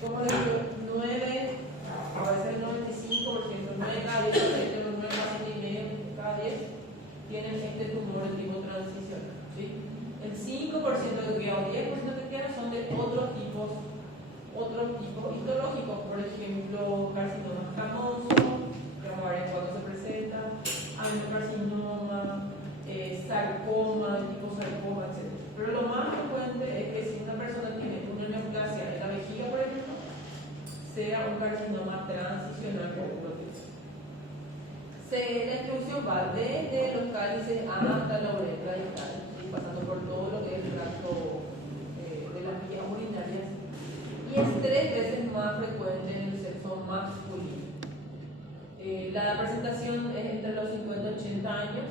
como les digo, 9, a veces el 95%, 9 cada 10 pacientes, los 9 pacientes y medio cada 10 tienen este tumor de tipo transicional, ¿sí? El 5% que queda o 10% que queda son de otros tipos histológicos, por ejemplo, carcinoma escamoso, que vamos a ver cuando se presenta, adenocarcinoma, sarcoma, de tipo sarcoma, etc. Pero lo más frecuente es que si una persona tiene una neoplasia en la vejiga, por ejemplo, sea un carcinoma transicional o urotélico. La introducción va desde los cálices hasta la uretra distal, pasando por todo lo que es el tracto de las vías urinarias, y es 3 veces más frecuente en el sexo masculino. La presentación es entre los 50 y 80 años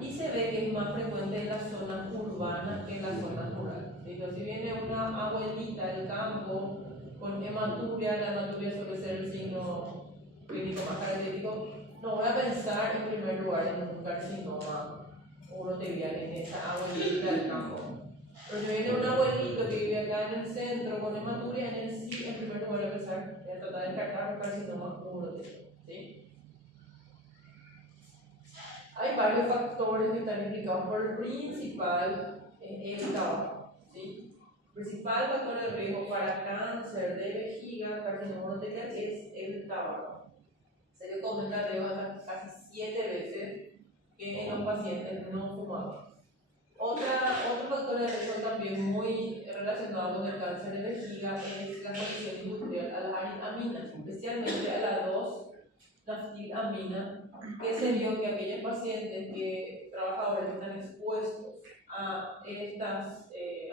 y se ve que es más frecuente en las zonas urbanas que en las zonas rurales. Entonces, si viene una abuelita del campo con hematuria, la hematuria suele ser el signo clínico más característico, no voy a pensar en primer lugar en un carcinoma uroterial en esa abuelita del campo. Pero si viene un abuelito que vive acá en el centro con hematuria, en el sí, en primer lugar voy a pensar en tratar de descartar un carcinoma uroterial. ¿Sí? Hay varios factores que están implicados, pero el principal es el tabaco. ¿Sí? El principal factor de riesgo para cáncer de vejiga, carcinoma uroterial, es el tabaco. Se le comenta de casi 7 veces que en los pacientes no fumadores. Otro factor de riesgo también muy relacionado con el cáncer de vejiga es la exposición industrial a las aminas, especialmente a la 2-naftilamina, que se vio que aquellos pacientes trabajadores que están expuestos a estas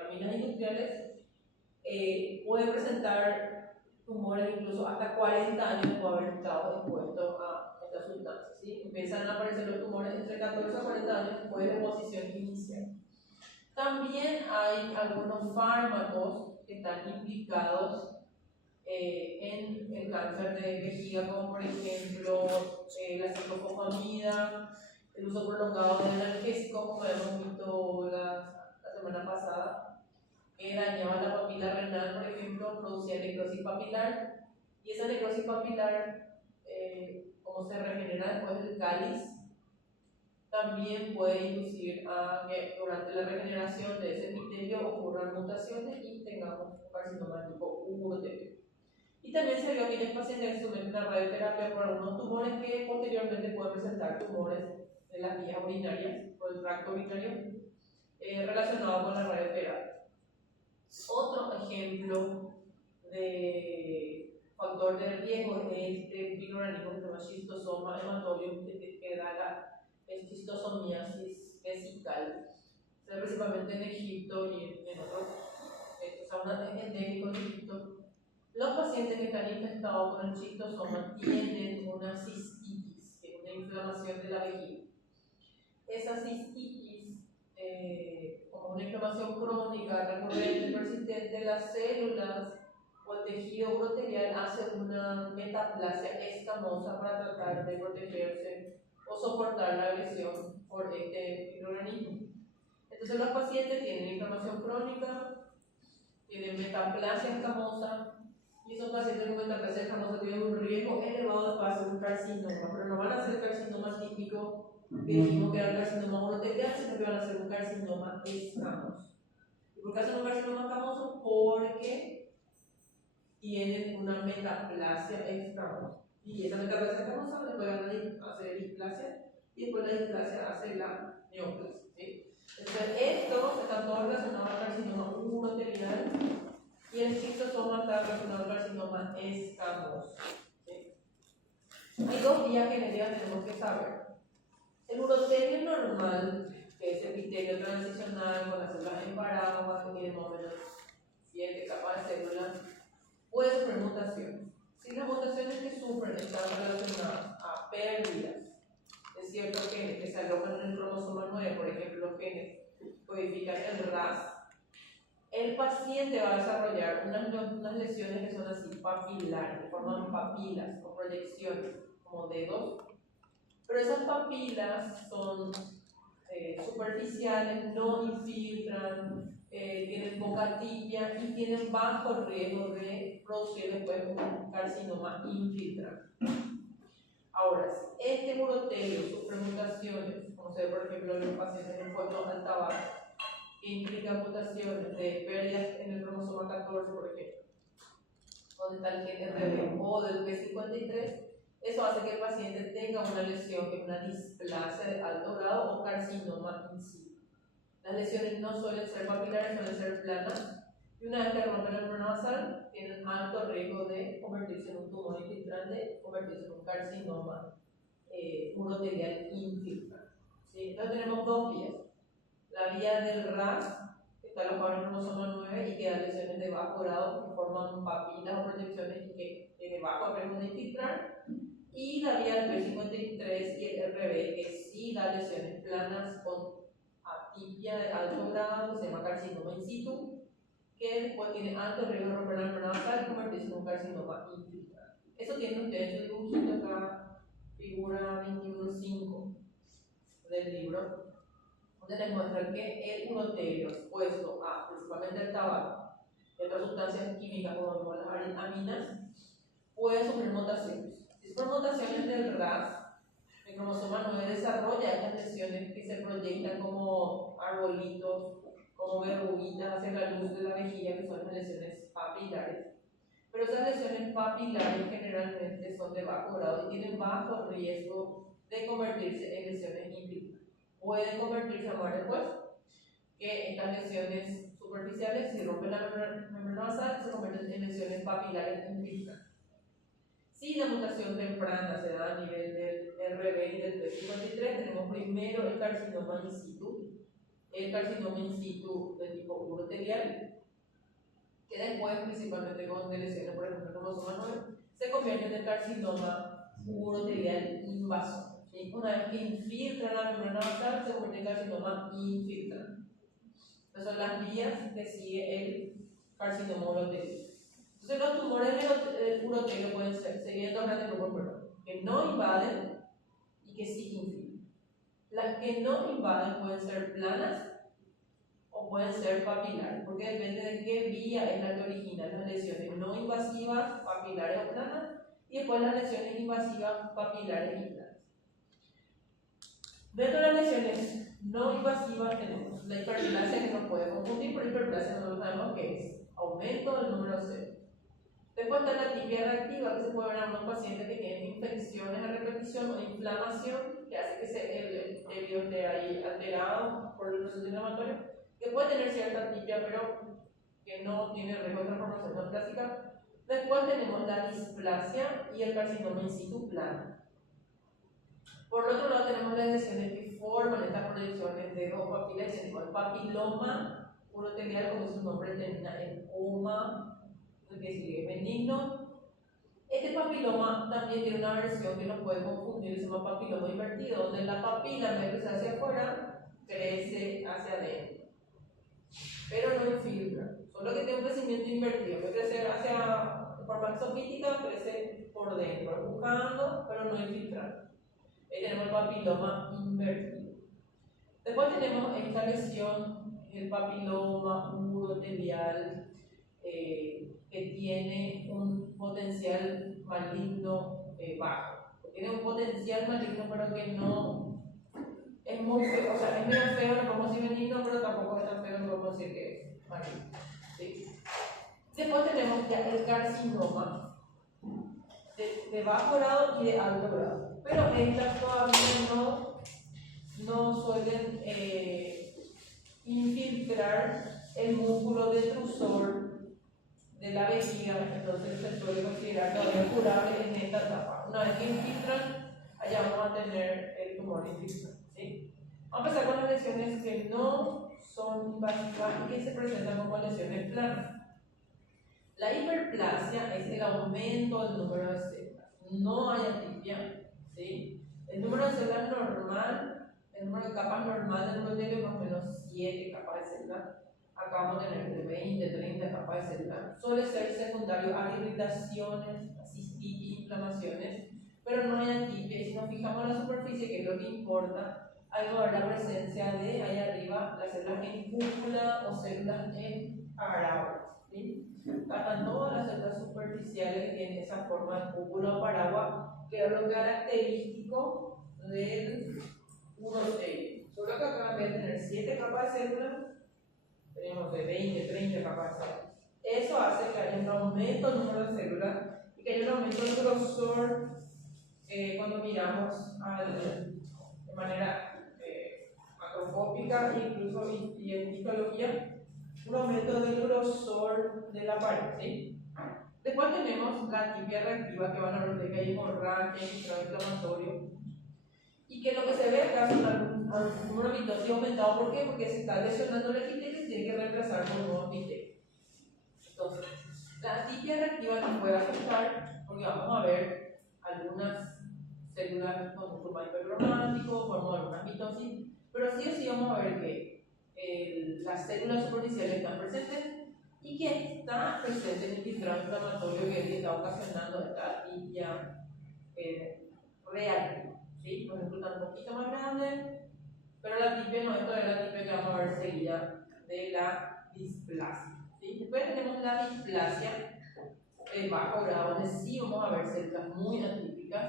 aminas industriales pueden presentar tumores incluso hasta 40 años por haber estado expuestos a estas sustancias. ¿Sí? Empiezan a aparecer los tumores entre 14 a 40 años después de la exposición inicial. También hay algunos fármacos que están implicados en el cáncer de vejiga, como por ejemplo la ciclofosfamida, el uso prolongado de analgésicos, como hemos visto la semana pasada, que dañaba la papila renal, por ejemplo, producía necrosis papilar, y esa necrosis papilar, como se regenera después del cáliz, también puede inducir a que durante la regeneración de ese epitelio ocurran mutaciones y tengamos un carcinoma tipo urotélico. Y también se vio que aquellos pacientes que se someten a radioterapia por algunos tumores que posteriormente pueden presentar tumores de las vías urinarias o del tracto urinario relacionados con la radioterapia. Otro ejemplo de factor de riesgo es este microorganismo que se llama Schistosoma hematobium, que da la esquistosomiasis vesical. Se ve principalmente en Egipto y en otros, o sea, es endémico en Egipto. Los pacientes que están infectados con el schistosoma tienen una cistitis, que es una inflamación de la vejiga. Esa cistitis, como una inflamación crónica, recurrente, persistente, las células o el tejido urotelial hace una metaplasia escamosa para tratar de protegerse o soportar la agresión por este microorganismo. Entonces los pacientes tienen inflamación crónica, tienen metaplasia escamosa, y esos pacientes con metaplasia escamosa tienen un riesgo elevado de hacer un carcinoma, pero no van a ser el carcinoma típico que dijimos que era el carcinoma urotelial, sino que van a ser un carcinoma escamoso. ¿Y por qué hacen un carcinoma escamoso? Porque tienen una metaplasia escamosa. Y esa metaplasia escamosa después van a hacer displasia, y después la displasia hace la neoplasia. ¿Sí? Entonces, estos están todos relacionados al carcinoma urotelial y el schistosoma está relacionado al carcinoma escamoso. ¿Sí? Hay 2 vías genéticas que tenemos que saber. El urotelio normal, que es el epitelio transicional con las células en parábola, que tiene más o menos 7 capas de células, puede sufrir mutaciones. Si las mutaciones que sufren están relacionadas a pérdidas de ciertos genes que se alojan en el cromosoma 9, por ejemplo, los genes que codifican el RAS, el paciente va a desarrollar unas lesiones que son así papilares, que forman papilas o proyecciones, como dedos, pero esas papilas son superficiales, no infiltran, tienen poca tibia y tienen bajo riesgo de producir después un carcinoma infiltrante. Ahora, si este urotelio sufre mutaciones, como se ve por ejemplo en los pacientes expuestos al tabaco, que implican mutaciones de pérdidas en el cromosoma 14, por ejemplo, donde está el gen RB o del P53, eso hace que el paciente tenga una lesión, que es una displasia de alto grado o carcinoma in situ. Las lesiones no suelen ser papilares, suelen ser planas, y una vez que rompen el membrana basal, tienen alto riesgo de convertirse en un tumor infiltrante, convertirse en un carcinoma urotelial infiltrante. ¿Sí? Entonces tenemos dos vías. La vía del RAS, que está alojado en el cromosoma 9 y que da lesiones de bajo grado que forman papilas o proyecciones y que tiene bajo riesgo de infiltrar, y la vía del P53 y el RB, que sí da lesiones planas con atipia de alto grado, que se llama carcinoma in situ, que después tiene alto riesgo de romper la membrana basal y convertirse en un carcinoma infiltrante. Eso tiene ustedes en el dibujito acá, figura 21.5 del libro, donde les muestra que el urotelio expuesto a principalmente el tabaco y otras sustancias químicas como las aminas puede sufrir mutaciones. Si son mutaciones del RAS, el cromosoma 9 desarrolla estas lesiones que se proyectan como arbolitos, como verruguitas hacia la luz de la vejiga, que son las lesiones papilares. Pero esas lesiones papilares generalmente son de bajo grado y tienen bajo riesgo de convertirse en lesiones infiltrantes. Pueden convertirse a más después, que estas lesiones superficiales, si rompen la membrana basal, se convierten en lesiones papilares infiltrantes. Si la mutación temprana se da a nivel del RB y del P53, tenemos primero el carcinoma in situ, el carcinoma in situ de tipo urotelial, que después, principalmente con lesiones, por ejemplo, el cromosoma 9, se convierte en el carcinoma urotelial invasor. ¿Sí? Una vez que infiltra la membrana basal, se convierte en carcinoma infiltrante. Estas son las vías que sigue el carcinoma urotelial. Entonces, los tumores del urotelio pueden ser, serían dos grandes grupos, que no invaden y que sí infiltran. Las que no invaden pueden ser planas o pueden ser papilares, porque depende de qué vía es la que origina las lesiones no invasivas, papilares o planas, y después las lesiones invasivas, papilares y planas. Dentro de las lesiones no invasivas tenemos la hiperplasia, que nos puede confundir, pero hiperplasia no sabemos qué es, aumento del número cero. Después está la atipia reactiva, que se puede ver en algunos pacientes que tienen infecciones a repetición o inflamación, que hace que el tejido esté ahí alterado por el proceso inflamatorio, que puede tener cierta atipia, pero que no tiene riesgo de transformación no clásica. Después tenemos la displasia y el carcinoma in situ plano. Por otro lado tenemos las lesiones que forman estas proyecciones de dos papilas, y el papiloma urotelial, como su nombre termina en oma, que es benigno. Este papiloma también tiene una versión que nos puede confundir, se llama papiloma invertido, donde la papila, en vez de crecer hacia afuera, crece hacia adentro, pero no infiltra, solo que tiene un crecimiento invertido, en vez de crecer hacia forma exofítica, crece por dentro, buscando, pero no infiltrando. Ahí tenemos el papiloma invertido. Después tenemos esta lesión, el papiloma urotelial, que tiene un potencial maligno bajo. Tiene un potencial maligno, pero que no es muy feo, o sea, es medio feo, no podemos decir benigno, pero tampoco es tan feo, no podemos decir que es maligno. ¿Sí? Después tenemos ya el carcinoma de bajo grado y de alto grado, pero estas todavía no suelen infiltrar el músculo detrusor de la vejiga, entonces se suele considerar todavía curable en esta etapa. Una vez que infiltran, allá vamos a tener el tumor infiltrado. ¿Sí? Vamos a empezar con las lesiones que no son invasivas y que se presentan como lesiones planas. La hiperplasia es el aumento del número de células. No hay atipia. ¿Sí? El número de células normal, el número de capas normal del urotelio es más o menos 7 capas de células. Acá vamos a tener de 20, 30 capas de células. Suele ser secundario a irritaciones, cistitis, inflamaciones, pero no hay atipia. Y si nos fijamos en la superficie, que es lo que importa, ahí va a haber la presencia de ahí arriba las células en cúpula o células en paraguas. ¿Sí? Acá están todas las células superficiales que tienen esa forma de cúpula o paraguas, que es lo característico del urotelio. Solo que acá en vez de tener 7 capas de células, tenemos de 20, 30 capas de células. Eso hace que haya un aumento del número de células y que haya un aumento del grosor cuando miramos de manera macroscópica incluso y en histología, un aumento del grosor de la pared. ¿Sí? Después tenemos la tipia reactiva, que van a ver que hay hemorragia, inflamatorio, y que lo que se ve acá es una mitosis aumentada. ¿Por qué? Porque se está lesionando el epitelio y se tiene que reemplazar por un nuevo epitelio. Entonces, la tipia reactiva nos puede afectar porque vamos a ver algunas células con un formato hipercromático, formando algunas mitosis, pero sí o sí vamos a ver que las células superficiales están presentes y que está presente el infiltrado inflamatorio que está ocasionando esta tipia real. ¿Sí? Por ejemplo, está un poquito más grande, pero la tipia no es todavía la tipia que vamos a ver seguida de la displasia. ¿Sí? Después tenemos la displasia de bajo grado, donde sí vamos a ver células muy atípicas,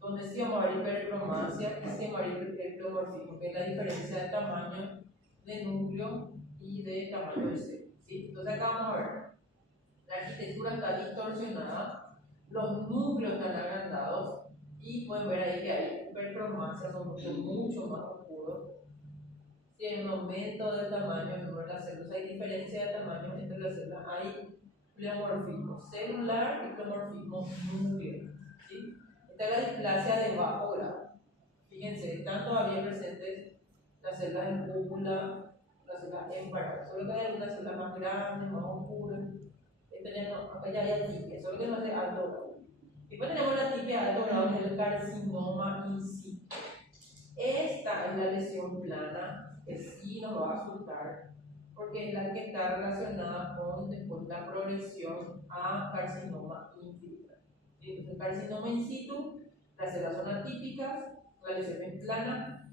donde sí vamos a ver hipercromasia y sí vamos a ver ectomorfismo, que es la diferencia de tamaño de núcleo y de tamaño de célula. ¿Sí? Entonces acá vamos a ver, la arquitectura está distorsionada, los núcleos están agrandados y pueden ver ahí que hay hipercromasia, son núcleos mucho más oscuros. Si hay un aumento del tamaño del número de las células, hay diferencia de tamaño entre las células, hay pleomorfismo celular y pleomorfismo nuclear. ¿Sí? Esta es la displasia de bajo grado. Fíjense, están todavía presentes las células en cúpula, las células en paraguas, solo que hay algunas células más grandes, más oscuras. Acá ya hay atipia, solo que no es de alto grado. Después tenemos la atipia de alto grado, que es el carcinoma in situ. Esta es la lesión plana que sí nos va a asustar, porque es la que está relacionada con después la progresión a carcinoma infiltrante. Entonces, el carcinoma in situ, las células son atípicas, la lesión es plana,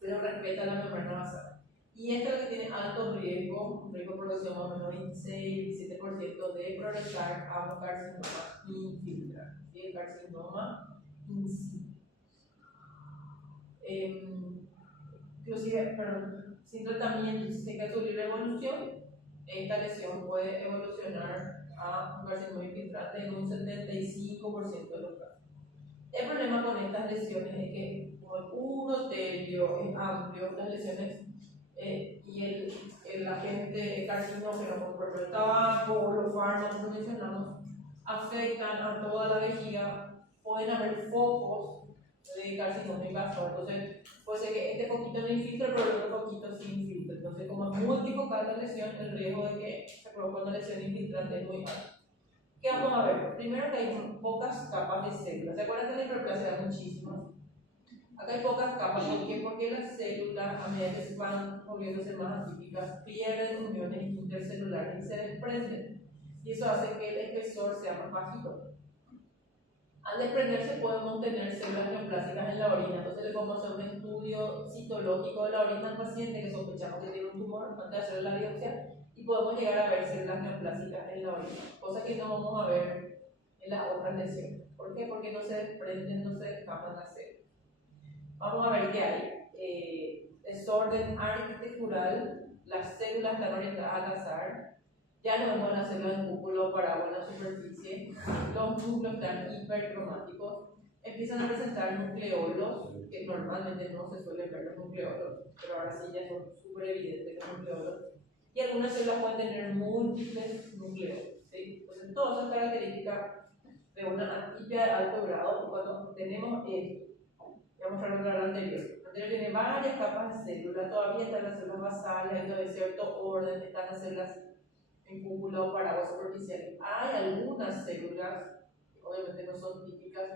pero respeta la membrana basal. Y esta es la que tiene alto riesgo de progresión más o menos 26-27% de progresar a un carcinoma infiltrante. ¿Sí? El carcinoma in situ. Inclusive, sin tratamiento, si se queda su libre evolución, esta lesión puede evolucionar a un carcinoma infiltrante en un 75% de los casos. El problema con estas lesiones es que como el urotelio es amplio, las lesiones y el agente carcinógeno, como el tabaco o los fármacos que mencionamos, afectan a toda la vejiga, pueden haber focos de carcinoma invasor. Entonces, puede ser que este foquito no infiltre, pero el otro foquito sí infiltre. Entonces, como es multifocal la lesión, el riesgo de que se provoque una lesión infiltrante es muy alto. ¿Qué vamos a ver? Primero que hay pocas capas de células. ¿Se acuerdan que en la hiperplasia hay muchísimas? Acá hay pocas capas. ¿Por qué? Porque las células, a medida que se van volviéndose más atípicas, pierden uniones intercelulares y se desprenden. Y eso hace que el espesor sea más bajito. Al desprenderse podemos tener células neoplásicas en la orina, entonces le podemos hacer un estudio citológico de la orina al paciente que sospechamos que tiene un tumor antes de hacer la biopsia y podemos llegar a ver células neoplásicas en la orina, cosa que no vamos a ver en las otras lesiones. ¿Por qué? Porque no se desprenden, no se escapan las células. Vamos a ver qué hay. Desorden arquitectural, las células están orientadas al azar. Ya no vemos las células en cúpula o paraguas en la superficie, los núcleos están hipercromáticos, empiezan a presentar nucleolos, que normalmente no se suelen ver los nucleolos, pero ahora sí ya son súper evidentes los nucleolos, y algunas células pueden tener múltiples nucleolos. ¿Sí? Entonces, todas son características de una atipia de alto grado. Cuando tenemos esto, voy a mostrar otra anterior. Anterior tiene varias capas de células, todavía están las células basales, hay todavía cierto orden, están las células en cúpula o paraguas superficiales. Hay algunas células que obviamente no son típicas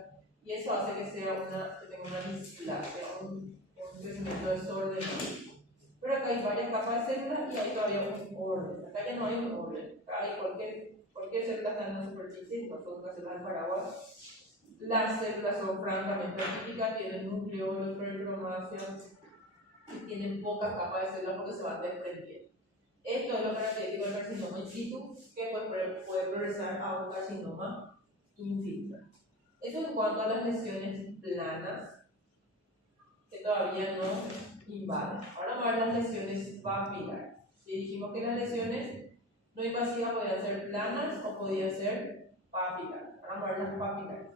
y eso hace que tenga una displasia, un crecimiento desordenado. Pero acá hay varias capas de células y hay todavía un orden. Acá ya no hay un orden. Acá hay cualquier célula está en la superficie, no son las células del paraguas. Las células son francamente atípicas, tienen nucleolos, hipercromasia, que tienen pocas capas de células porque se van desprendiendo. Esto es lo característico del carcinoma in situ, que puede progresar a un carcinoma infiltrante. Eso en cuanto a las lesiones planas, que todavía no invaden. Ahora vamos a ver las lesiones papilares. Y dijimos que las lesiones no invasivas podían ser planas o podían ser papilares. Ahora vamos a ver las papilares.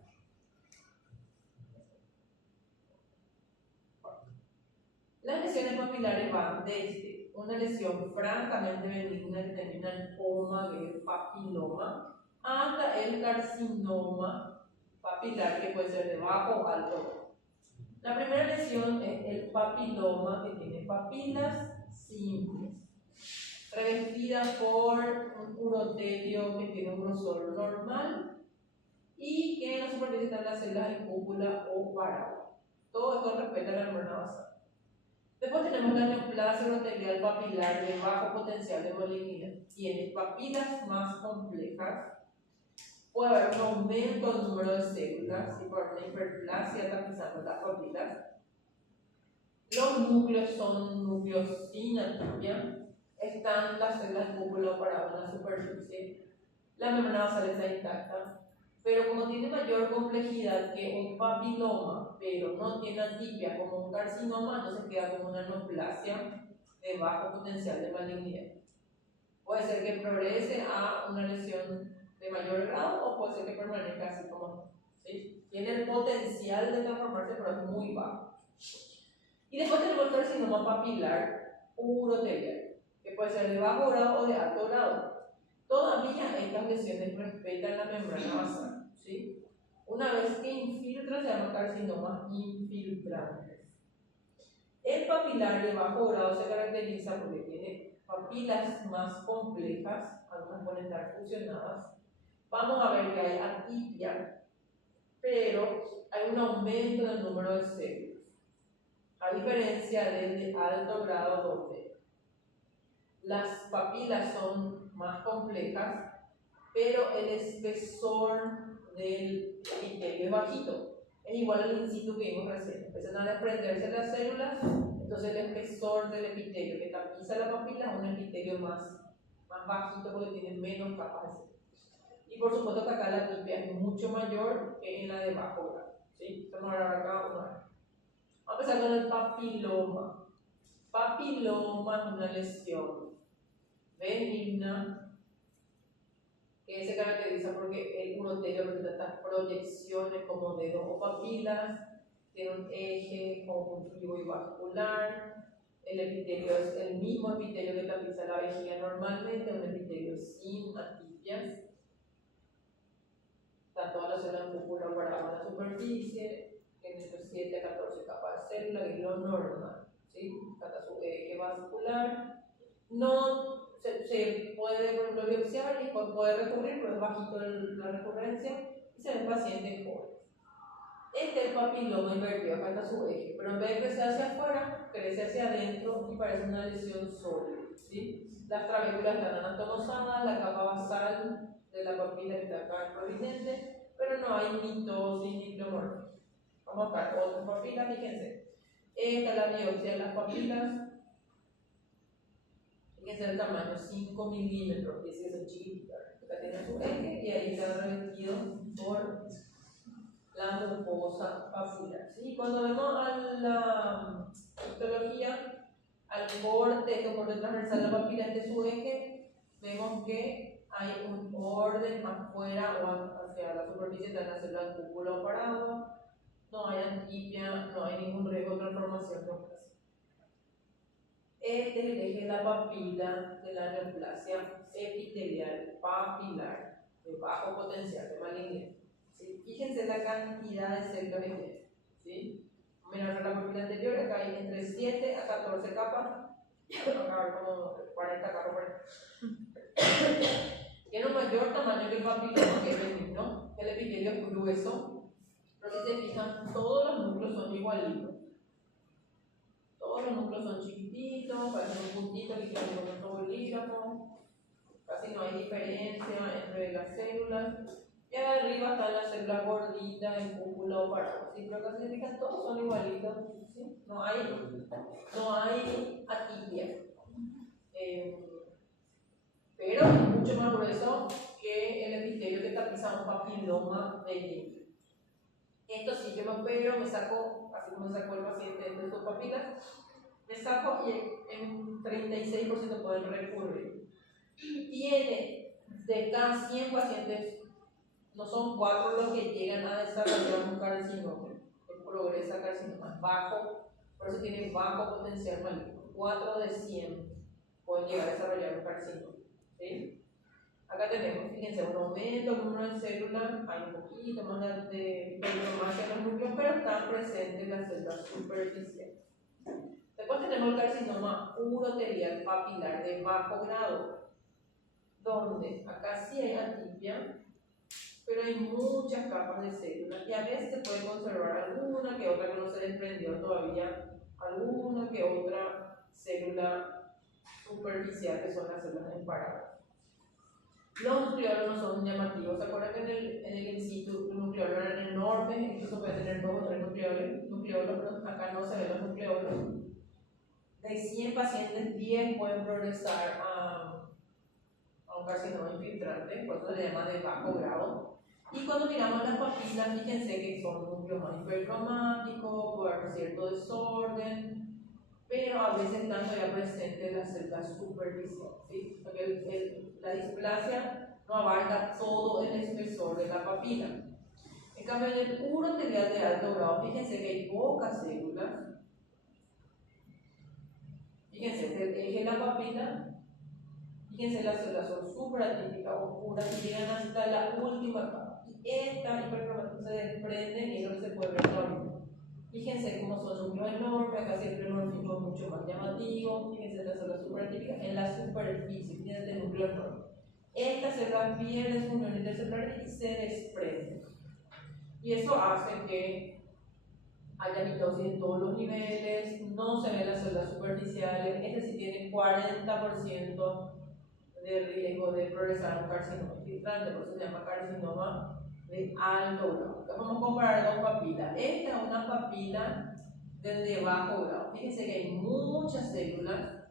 Las lesiones papilares van desde una lesión francamente benigna que termina en coma, que es papiloma, hasta el carcinoma papilar, que puede ser de bajo o alto grado. La primera lesión es el papiloma, que tiene papilas simples, revestidas por un urotelio que tiene un grosor normal y que en la superficie están las células en cúpula o parábola. Todo esto respecto a la membrana basal. Después tenemos la neoplasia urotelial papilar de bajo potencial de malignidad. Tiene papilas más complejas. Puede haber un aumento del número de células y por una hiperplasia tapizando las papilas. Los núcleos son núcleos sin atopia. Están las células cúpula paradas en la superficie. La membrana basal está intacta. Pero como tiene mayor complejidad que un papiloma, pero no tiene atipia como un carcinoma, entonces queda como una neoplasia de bajo potencial de malignidad. Puede ser que progrese a una lesión de mayor grado o puede ser que permanezca así como, ¿sí? Tiene el potencial de transformarse, pero es muy bajo. Y después tenemos el carcinoma papilar urotelial, que puede ser de bajo grado o de alto grado. Todavía estas lesiones respetan la membrana basal, ¿sí? Una vez que infiltra se llama carcinoma infiltrante. El papilar de bajo grado se caracteriza porque tiene papilas más complejas, algunas pueden estar fusionadas. Vamos a ver que hay atipia, pero hay un aumento del número de células, a diferencia del de alto grado donde las papilas son más complejas, pero el espesor del epitelio es bajito. Es igual al in situ que vimos recién. Empiezan a desprenderse las células, entonces el espesor del epitelio que tapiza la papila es un epitelio más bajito porque tiene menos capas de células. Y por supuesto que acá la atipia es mucho mayor que en la de bajo grado, ¿sí? Vamos a ver acá uno. Vamos a empezar con el papiloma. Papiloma es una lesión benigna que se caracteriza porque el urotelio presenta estas proyecciones como dedos o papilas, tiene un eje conjuntivo y vascular, el epitelio es el mismo epitelio que tapiza la vejiga normalmente, un epitelio sin atipias, están todas las células en cúpula paradas en la superficie, tiene entre 7 a 14 capas de células, que es lo normal, ¿sí? Hasta su eje vascular. No se puede, por ejemplo, biopsiar y puede recurrir, pero es bajito la recurrencia y se ven pacientes jóvenes. Este es el papiloma invertido, acá está su eje, pero en vez de crecer hacia afuera, crece hacia adentro y parece una lesión sólida, ¿sí? Las trabéculas están anatomosadas, la capa basal de la papila que está acá es prominente, pero no hay mitosis ni pleomorfismo. Vamos a ver otras papilas, fíjense. Esta es la biopsia de las papilas. Fíjense el tamaño, 5 milímetros, que es eso chiquitito. Acá tiene su eje y ahí está revestido por la mucosa papilar. ¿Sí? Cuando vemos a la histología, al corte, este corte transversal de la papila, este es su eje, vemos que hay un orden afuera o hacia la superficie de la célula cúpula o parábola, no hay atipia, no hay ningún riesgo de transformación neoplasia. Este es el eje de la papila de la neoplasia epitelial papilar de bajo potencial de malignidad. ¿Sí? Fíjense la cantidad de células que tiene. ¿Sí? Menos la papila anterior, acá hay entre 7 a 14 capas, acá hay como 40 capas por ahí. Tiene un mayor tamaño que el papiloma, que es benigno, el epitelio es grueso, pero si se fijan, todos los núcleos son igualitos. Todos los núcleos son chiquititos, parecen un puntito que queda con otro bolígrafo. Casi no hay diferencia entre las células. Y arriba están las células gorditas, en cúpula o parado. ¿Sí? Pero acá significa todos son igualitos. ¿Sí? No hay atipia. Pero es mucho más grueso que el epitelio que tapiza un papiloma benigno. Esto sí, yo me opero, me saco, así como me sacó el paciente de sus papilas, me saco y en 36% pueden recurrir. Tiene de cada 100 pacientes, no son 4 los que llegan a desarrollar un carcinoma, que progresa carcinoma bajo, por eso tiene bajo potencial maligno. 4 de 100 pueden llegar a desarrollar un carcinoma. ¿Sí? Acá tenemos, fíjense, un aumento del número de células, hay un poquito más de peronomasia en los núcleos, pero están presentes las células superficiales. Después tenemos el carcinoma urotelial papilar de bajo grado, donde acá sí hay atipia, pero hay muchas capas de células y a veces se puede conservar alguna que otra que no se desprendió todavía, alguna que otra célula superficial que son las células emparadas. Los nucleolos no son llamativos. ¿Se acuerdan que en el in situ los nucleolos eran enormes? Incluso puede tener 2 o 3 nucleolos, pero acá no se ven los nucleolos. De 100 pacientes, 10 pueden progresar a un carcinoma infiltrante, por eso se llama de bajo grado. Y cuando miramos las papilas, fíjense que son núcleos más hipercromáticos, puede haber cierto desorden, pero a veces están todavía presentes las células superficiales, ¿sí? Porque la displasia no abarca todo el espesor de la papila. En cambio, en el urotelial de alto grado, fíjense que hay pocas células. Fíjense, el eje de la papila, fíjense, las células son súper atípicas, oscuras, y llegan hasta la última capa. Y esta hipercromática se desprende y es lo que se puede ver todavía. Fíjense cómo son núcleos enormes, acá siempre el morfismo es mucho más llamativo. Fíjense las células súper atípicas en la superficie, fíjense el núcleo enorme. Esta célula pierde su unión intercelular y se desprende. Y eso hace que haya mitosis en todos los niveles, no se ven las células superficiales, es decir, tiene 40% de riesgo de progresar a un carcinoma infiltrante, por eso se llama carcinoma de alto grado. Entonces vamos a comparar dos papilas. Esta es una papila de bajo grado. Fíjense que hay muchas células,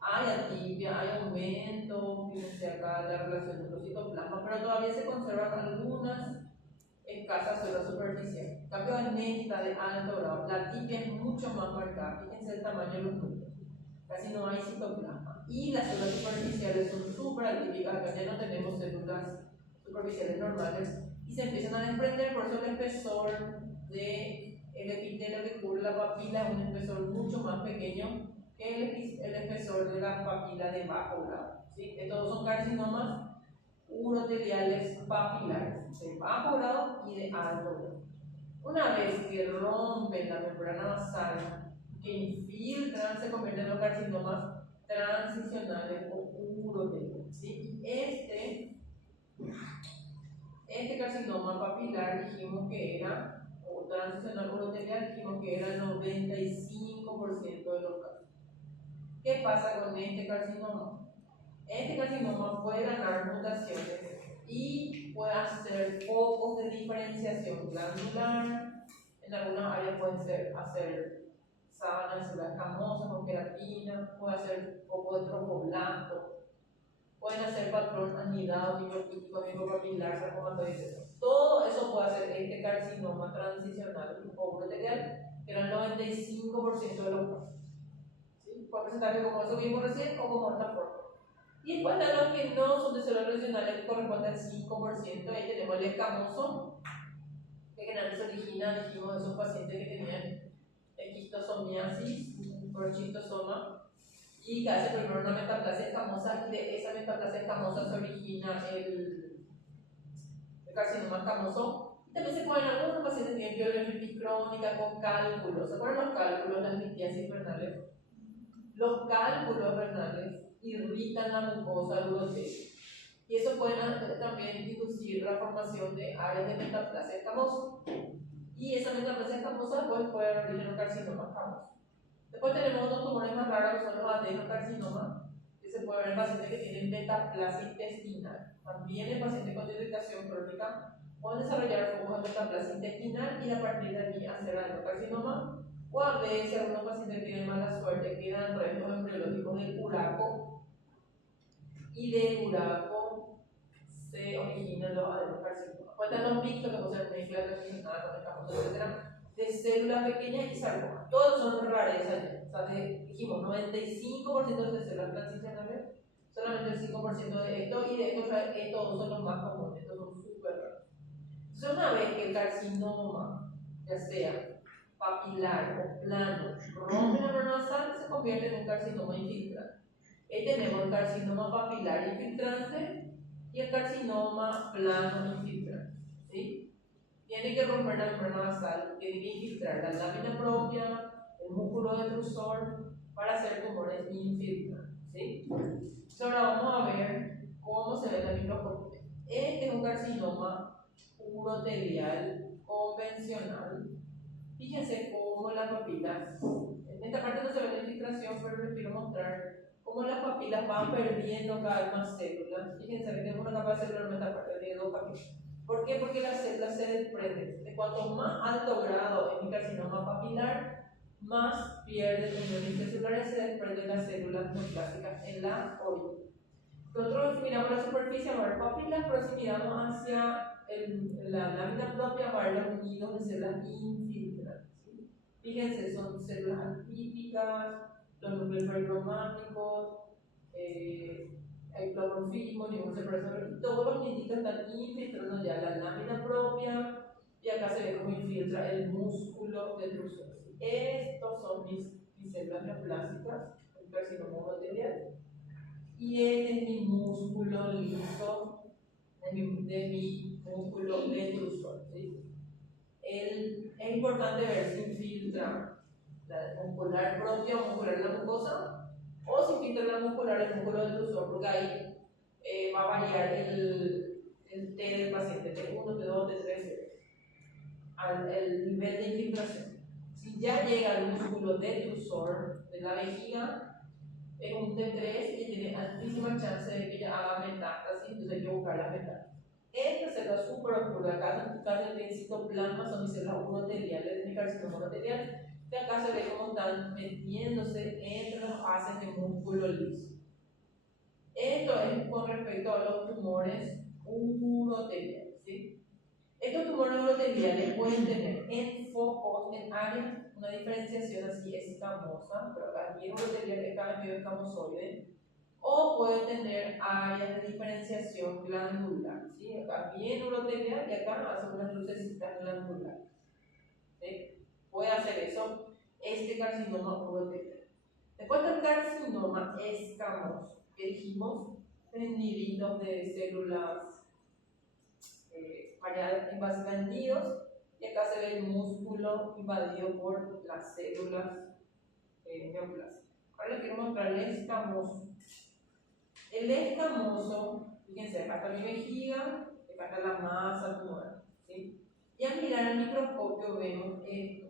hay atipia, hay aumento, fíjense acá la relación neurocitoplasma, pero todavía se conservan algunas escasas células superficiales. En cambio, en esta de alto grado, la atipia es mucho más marcada. Fíjense el tamaño de los núcleos. Casi no hay citoplasma. Y las células superficiales son súper atípicas. Acá ya no tenemos células superficiales normales y se empiezan a desprender. Por eso el espesor del epitelio que cubre la papila es un espesor mucho más pequeño que el espesor de la papila de bajo grado. ¿Sí? Estos son carcinomas uroteliales papilares de bajo grado y de alto grado. Una vez que rompen la membrana basal, que infiltran, se convierten en los carcinomas transicionales o uroteliales. ¿Sí? Este carcinoma papilar dijimos que era, o transicional urotelial, dijimos que era el 95% de los casos. ¿Qué pasa con este carcinoma? Este carcinoma puede ganar mutaciones y puede hacer focos de diferenciación glandular. En algunas áreas pueden hacer sábanas de células escamosas con queratina, puede hacer focos de tromboblasto, pueden hacer patrón anidado, microquítico, micropapilar, sarcomatoide. Todo eso puede hacer este carcinoma transicional o urotelial, que era el 95% de los casos. ¿Sí? Puede presentarse como eso vimos recién o como esta forma. Y después están los que no son de células lesionales, que corresponden al 5%. Ahí tenemos el escamoso, que generalmente se origina, dijimos, de esos pacientes que tenían esquistosomiasis, prochistosoma, y que hace primero una metaplasia escamosa, y de esa metaplasia escamosa se origina el carcinoma escamoso. Y también se pueden, algunos pacientes que tienen pielonefritis crónica con cálculos. ¿Se acuerdan los cálculos, las litiasis renales? Los cálculos renales irritan la mucosa del urotelio. Y eso puede también inducir la formación de áreas de metaplasia escamosa. Y esa metaplasia escamosa después puede originar un carcinoma escamoso. Después tenemos otros tumores más raros que son los adenocarcinomas, que se puede ver en pacientes que tienen metaplasia intestinal. También también en pacientes con irritación crónica pueden desarrollar focos de metaplasia intestinal y a partir de allí hacer adenocarcinoma, o a veces algunos pacientes tienen mala suerte, quedan restos embriológicos del uraco y del uraco se originan los adenocarcinomas. Pues están los mixtos que no se mezclan relacionadas con escamosos, etcétera, de células pequeñas y sarcoma. Todos son rarezas. O sea, dijimos 95% de células transicionales, solamente el 5% de esto, y de estos son los más comunes, estos son súper raros. Entonces, una vez que el carcinoma, ya sea papilar o plano, rompe la membrana nasal, se convierte en un carcinoma infiltrante. Ahí tenemos el carcinoma papilar infiltrante y el carcinoma plano infiltrante. ¿Sí? Tiene que romper la membrana nasal, tiene que infiltrar la lámina propia, el músculo detrusor, para hacer tumores infiltrantes. ¿Sí? Entonces ahora vamos a ver cómo se ve en la microscopía. Este es un carcinoma urotelial convencional. Fíjense cómo las papilas, en esta parte no se ve la infiltración, pero les quiero mostrar cómo las papilas van perdiendo cada vez más células. Fíjense que tenemos una capa celular en esta parte, tiene dos papilas. ¿Por qué? Porque las células se desprenden. De cuanto más alto grado es mi carcinoma papilar, más pierde el nivel celular y se desprenden las células neoplásicas en la orilla. Nosotros miramos la superficie, va a haber papilas, pero si miramos hacia la lámina propia, va a haber los nidos de células infiltrantes. ¿Sí? Fíjense, son células atípicas, los núcleos pericromáticos, hay clorofismo, ningún separador, y todos los niditos están infiltrando ya la lámina propia, y acá se ve cómo infiltra el músculo detrusor. Estos son mis células neoplásicas, el carcinoma urotelial, y este es mi músculo liso, de mi músculo detrusor. ¿Sí? Es importante ver si infiltra la muscular propia o muscular de la mucosa, o si infiltra la muscular el músculo detrusor, porque ahí va a variar el T del paciente, T1, T2, T3, el nivel de infiltración. Si ya llega al músculo detrusor de la vejiga, es un T3 y tiene altísima chance de que ya haga metástasis, entonces hay que buscar la metástasis. Esta célula súper oscura, acá tiene citoplasma, son mis células uroteliales, de mi carcinoma urotelial, que acá se ve cómo están metiéndose entre los haces de músculo liso. Esto es con respecto a los tumores uroteliales. ¿Sí? Estos tumores uroteliales pueden tener en focos, en áreas, una diferenciación así escamosa, pero acá bien urotelial, acá medio escamosoide, o pueden tener áreas de diferenciación glandular. ¿Sí? Acá bien urotelial y acá hace unas lucecitas glandulares. ¿Sí? Puede hacer eso este carcinoma urotelial. Después del carcinoma escamoso, que dijimos, niditos de células variadas invasivas en nidos, y acá se ve el músculo invadido por las células neoplásicas. Ahora les quiero mostrar el escamoso. El escamoso, fíjense, acá está mi vejiga, acá está la masa tumoral. ¿Sí? Y al mirar el microscopio vemos esto.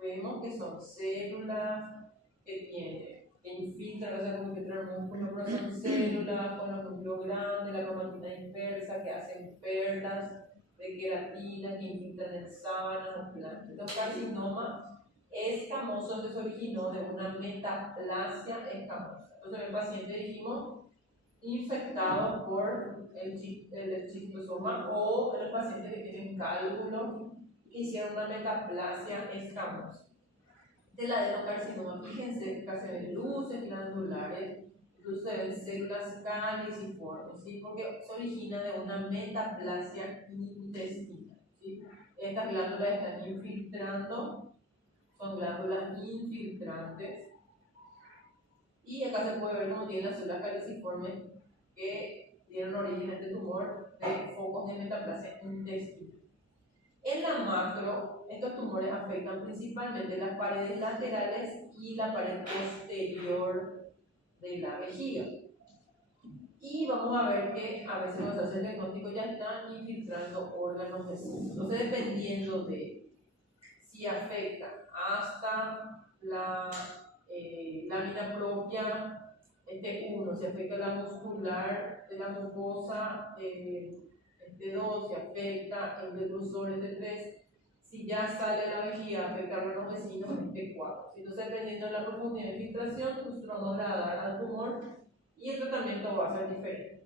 Vemos que son células que infiltran, o sea, como infiltran el músculo, pero son células con los núcleos grandes, la cromatina dispersa, que hacen perlas de queratina, que infiltran el sábano muscular. Entonces, carcinoma escamoso que se originó de una metaplasia escamosa. Entonces, el paciente dijimos infectado por el cistosoma, o el paciente que tiene cálculo que hicieron una metaplasia escamosa. Del adenocarcinoma, fíjense, acá se ven luces glandulares, incluso se ven células caliciformes, ¿sí? Porque se origina de una metaplasia intestinal. ¿Sí? Estas glándulas están infiltrando, son glándulas infiltrantes, y acá se puede ver cómo tienen las células caliciformes que dieron origen a este tumor de focos de metaplasia intestinal. En la macro, estos tumores afectan principalmente las paredes laterales y la pared posterior de la vejiga. Y vamos a ver que a veces los hace el diagnóstico ya están infiltrando órganos vecinos. Entonces, dependiendo de si afecta hasta la lámina propia Este 1, si afecta la muscular de la mucosa, este 2, si afecta el del dulzor, este 3, si ya sale a la vejiga, afecta a los vecinos, este 4. Entonces, dependiendo de la profundidad de filtración, nosotros vamos a dar al tumor y el tratamiento va a ser diferente.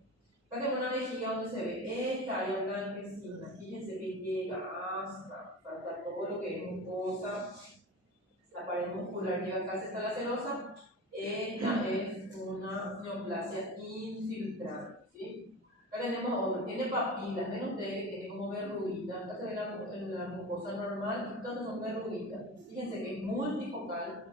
Acá tenemos una vejiga donde se ve esta área blanquecina. Fíjense que llega hasta todo lo que es mucosa, la pared muscular llega casi hasta la serosa. Esta es una neoplasia infiltrante, ¿sí? Acá tenemos otro, tiene papilas, ven ustedes que tiene como verruguitas. Acá se ve la mucosa normal y todas son verruguitas. Fíjense que es multifocal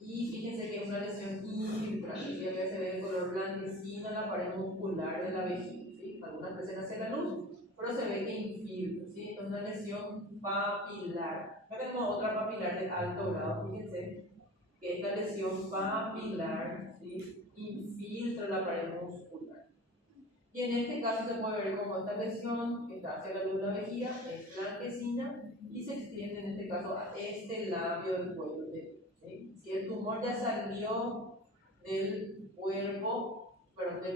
y fíjense que es una lesión infiltrante. ¿Sí? Acá se ve el color blanquecino en la pared muscular de la vejiga, ¿sí? Algunas veces hacia la luz, pero se ve que infiltra, ¿sí? Es una lesión papilar. Acá tenemos otra papilar de alto grado, fíjense que esta lesión papilar, ¿sí? Infiltra la pared muscular. Y en este caso se puede ver como esta lesión que está hacia la luz de la vejiga es blanquecina y se extiende en este caso a este labio del cuello. ¿Sí? Si el tumor ya salió del cuerpo, perdón, de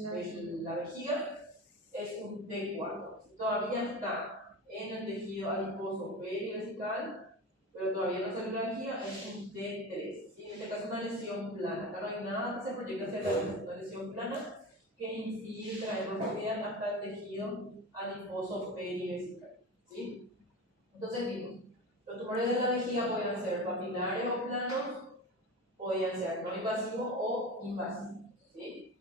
la vejiga, es un T4. Si todavía está en el tejido adiposo perivesical, pero todavía no sale la vejiga, es un T3. ¿Sí? En este caso, una lesión plana. Acá no hay nada que se proyecte hacia la luz, una lesión plana que infiltra en profundidad hasta el tejido adiposo perivesical. ¿Sí? Entonces, vimos, los tumores de la vejiga podían ser papilares o planos, podían ser no invasivos o invasivos. ¿Sí?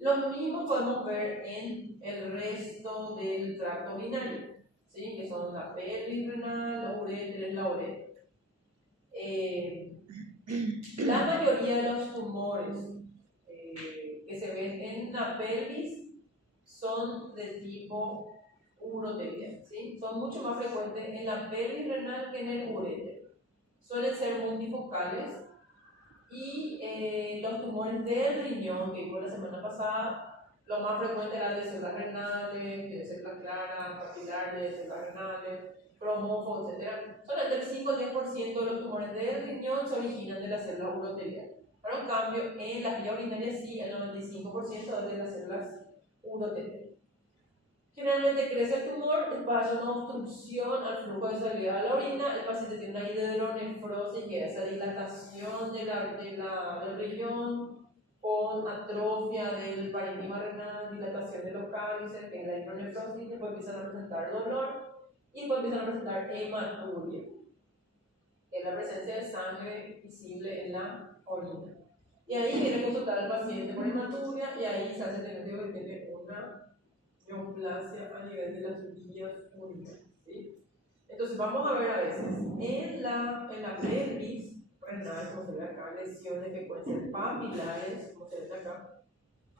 Los mismos podemos ver en el resto del tracto urinario, ¿sí? Que son la pelvis renal, la uretra, la uretra. La mayoría de los tumores que se ven en la pelvis son de tipo uroterial, ¿sí? Son mucho más frecuentes en la pelvis renal que en el ureter. Suelen ser multifocales y los tumores del riñón, que fue la semana pasada, lo más frecuente era de células renales, de células claras, papilares, células renales, cromófobos, etc. Solamente el 5 al 10% de los tumores del riñón se originan de la célula uroterial. Pero en cambio, en la vía urinaria sí, el 95% es de las células uroteriales. Generalmente crece el tumor, pasa una obstrucción al flujo de salida de la orina, el paciente tiene una hidronefrosis, que es esa dilatación del riñón, con atrofia del parénquima renal, dilatación de los cálices, que es la hidronefrosis, después empiezan a presentar dolor y después empiezan a presentar hematuria, que es la presencia de sangre visible en la orina. Y ahí viene a consultar al paciente por hematuria y ahí se hace diagnóstico de que tiene una neoplasia a nivel de las vías urinarias, ¿sí? Entonces vamos a ver a veces en la pelvis renal, como se ve acá, lesiones que pueden ser papilares, como se ve acá,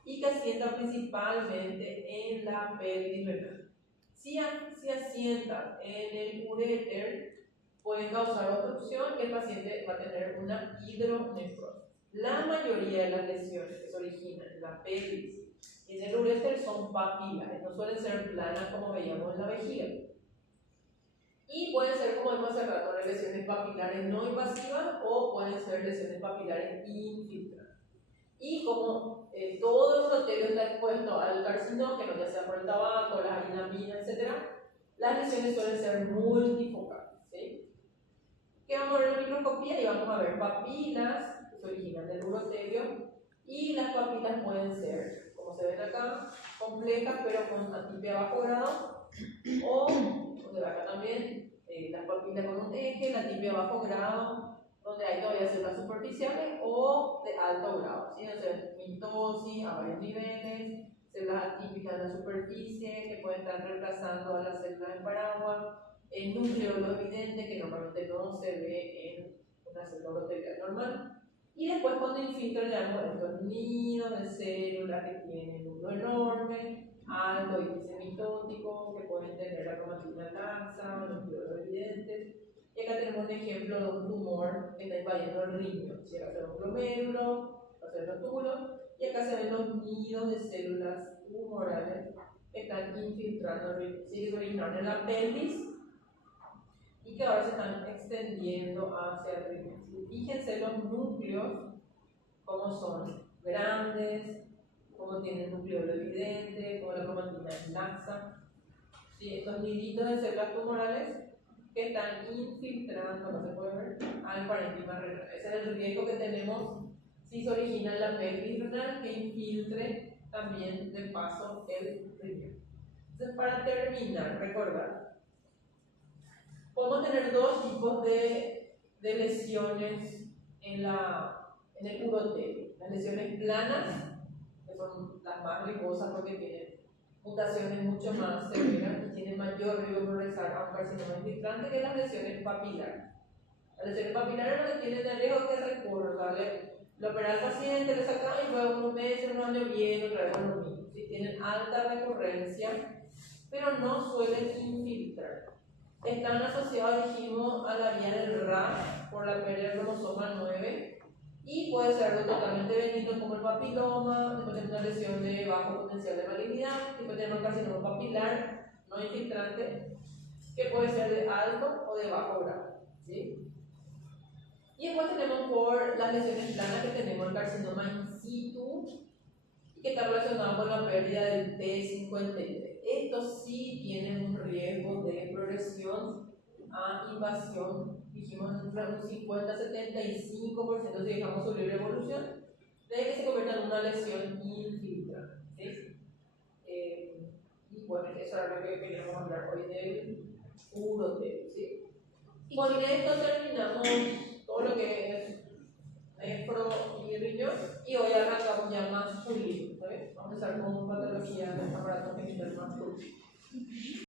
y que asientan principalmente en la pelvis renal. Si asientan en el uréter, pueden causar obstrucción y el paciente va a tener una hidronefrosis. La mayoría de las lesiones que se originan en la pelvis y en el uréter son papilares, no suelen ser planas como veíamos en la vejiga. Y pueden ser, como vimos hace rato, lesiones papilares no invasivas o pueden ser lesiones papilares infiltrantes. Y como todo el uroterio está expuesto al carcinógeno, ya sea por el tabaco, la harinamina, etc., las lesiones suelen ser multifocales. ¿Sí? ¿Qué vamos a ver en la microscopía? Y vamos a ver papilas que se originan del uroterio, y las papilas pueden ser, como se ven acá, complejas pero con atipia bajo grado, o, como se ve acá también, las papilas con un eje, la atipia bajo grado, donde hay todavía células superficiales, o de alto grado, ¿sí? O sea, mitosis a varios niveles, células atípicas en la superficie que pueden estar reemplazando a las células en paraguas, el núcleo evidente que normalmente no se ve en una célula uroterial normal. Y después, cuando infiltra, le damos estos nidos de células que tienen un núcleo enorme, alto índice mitótico, que pueden tener la cromatina laxa, núcleos evidentes. Y acá tenemos un ejemplo de un tumor que está invadiendo el riñón. Si acá se ve un glomérulo, acá se ven los túbulos, y acá se ven los nidos de células tumorales que están infiltrando el riñón. Se originaron en la pelvis y que ahora se están extendiendo hacia el riñón. Fíjense los núcleos como son grandes, como tienen nucleolo evidente, como la cromatina es laxa. ¿Sí? Estos niditos de células tumorales que están infiltrando, no se puede ver, al parénquima renal. Ese es el riesgo que tenemos si se origina en la pelvis renal, que infiltre también de paso el riñón. Entonces, para terminar, recordar, podemos tener dos tipos de lesiones en el urotelio. Las lesiones planas, que son las más riesgosas porque tienen mutaciones mucho más severas y tienen mayor riesgo de progresar a un carcinoma infiltrante que las lesiones papilares. Las lesiones papilares lo que tienen el riesgo que recurre, lo opera al paciente, le sacan y luego unos meses, un año bien, otra vez lo mismo. ¿Sí? Tienen alta recurrencia, pero no suelen infiltrar. Están asociados, dijimos, a la vía del RAF por la pérdida del cromosoma 9 y puede ser algo totalmente benigno como el papiloma, después tener una lesión de bajo potencial de malignidad, después tenemos carcinoma papilar no infiltrante que puede ser de alto o de bajo grado. ¿Sí? Y después tenemos por las lesiones planas que tenemos el carcinoma in situ que está relacionado con la pérdida del P53. Estos sí tienen un riesgo de progresión a invasión, dijimos entre un 50-75% si dejamos su libre evolución, de que se convierta en una lesión infiltrante. ¿Sí? Y bueno, eso era lo que queríamos hablar hoy del urotelio. ¿Sí? Y con esto terminamos todo lo que es nefro y riñón, y hoy arrancamos ya más pulido. Vamos a empezar con patología de aparato genital más pulido.